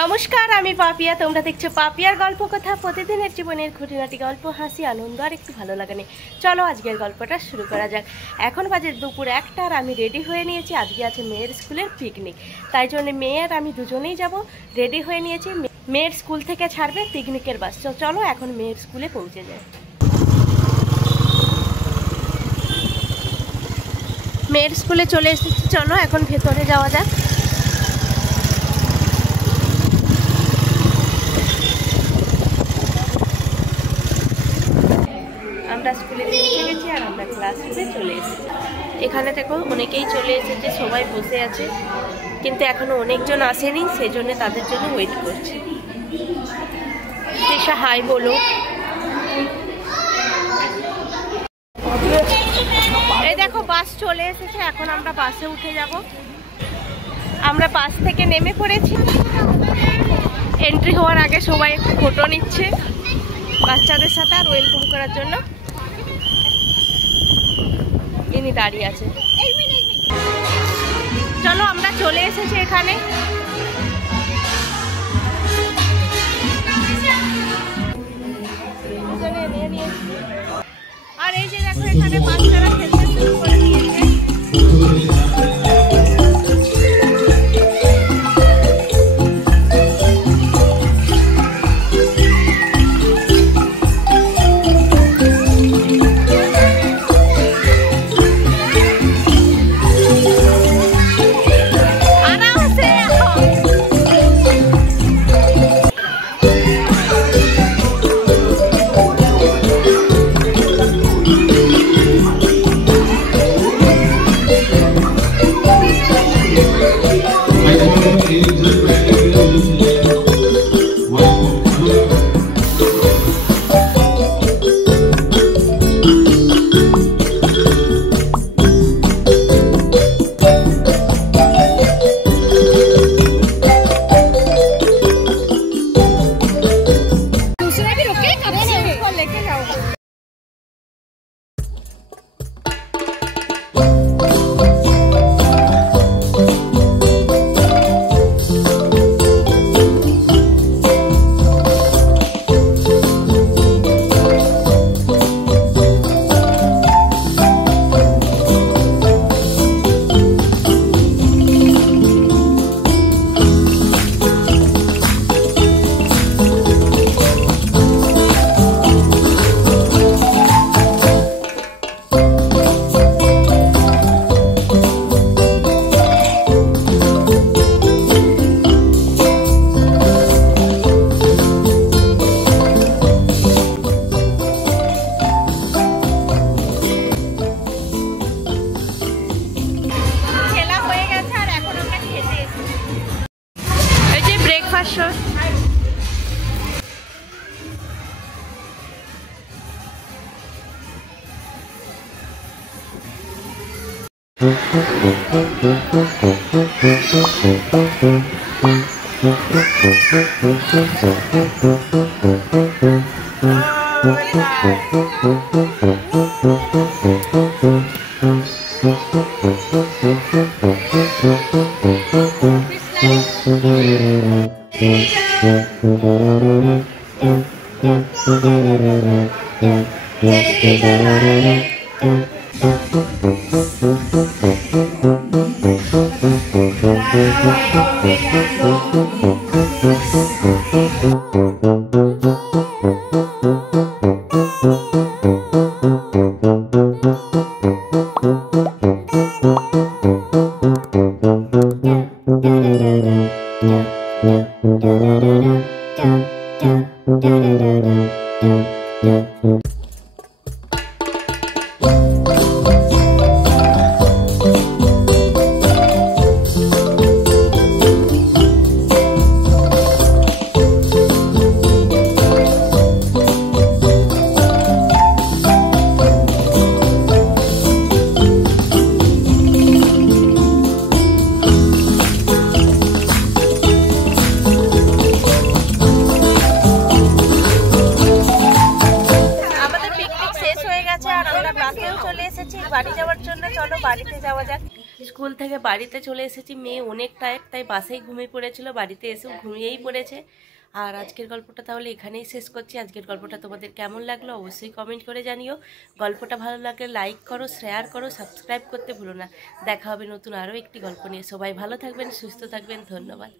নমস্কার, আমি পাপিয়া। তোমরা দেখছো পাপিয়ার গল্প কথা। প্রতিদিনের জীবনের খুঁটিনাটি গল্প, হাসি, আনন্দ আর একটু ভালো লাগে। চলো আজকের গল্পটা শুরু করা যাক। এখন বাজে দুপুর 1টা আর আমি রেডি হয়ে নিয়েছি। আজকে আছে মেয়ের স্কুলের পিকনিক, তাই জন্য মেয়ে আর আমি দুজনেই যাব। রেডি হয়ে নিয়েছি। মেয়ের স্কুল থেকে ছাড়বে পিকনিকের বাস। চলো এখন মেয়ের স্কুলে পৌঁছে যাই। মেয়ের স্কুলে চলে এসেছি, চলো এখন ভেতরে যাওয়া যাক। আমরা স্কুলে পৌঁছে গেছি আর আমরা ক্লাসরুমে চলে এসেছি। এখানে দেখো অনেকেই চলে এসেছে, সবাই বসে আছে, কিন্তু এখনো অনেকজন আসেনি, সেই জন্য তাদের জন্য ওয়েট করছি। তৃষা হাই বলো। এই দেখো বাস চলে এসেছে, এখন আমরা বাসে উঠে যাব। আমরা বাস থেকে নেমে পড়েছি। এন্ট্রি হওয়ার আগে সবাই একটু ফটো নিচ্ছে বাচ্চাদের সাথে আর ওয়েলকাম করার জন্য। ইনি দাঁড়িয়ে আছে। চলো আমরা চলে এসেছি এখানে। আর এই যে দেখো এখানে বাচ্চারা খেলতে শুরু করে দিয়েছে। স্কুল থেকে বাড়িতে চলে এসেছি, মেয়ে অনেক টায়ার্ড, তাই বাসেই ঘুমিয়ে পড়েছিল, বাড়িতে এসেও ঘুমিয়েই পড়েছে। আর আজকের গল্পটা তাহলে এখানেই শেষ করছি। আজকের গল্পটা তোমাদের কেমন লাগলো অবশ্যই কমেন্ট করে জানিও। গল্পটা ভালো লাগলে লাইক করো, শেয়ার করো, সাবস্ক্রাইব করতে ভুলো না। দেখা হবে নতুন আরও একটি গল্প নিয়ে। সবাই ভালো থাকবেন, সুস্থ থাকবেন, ধন্যবাদ।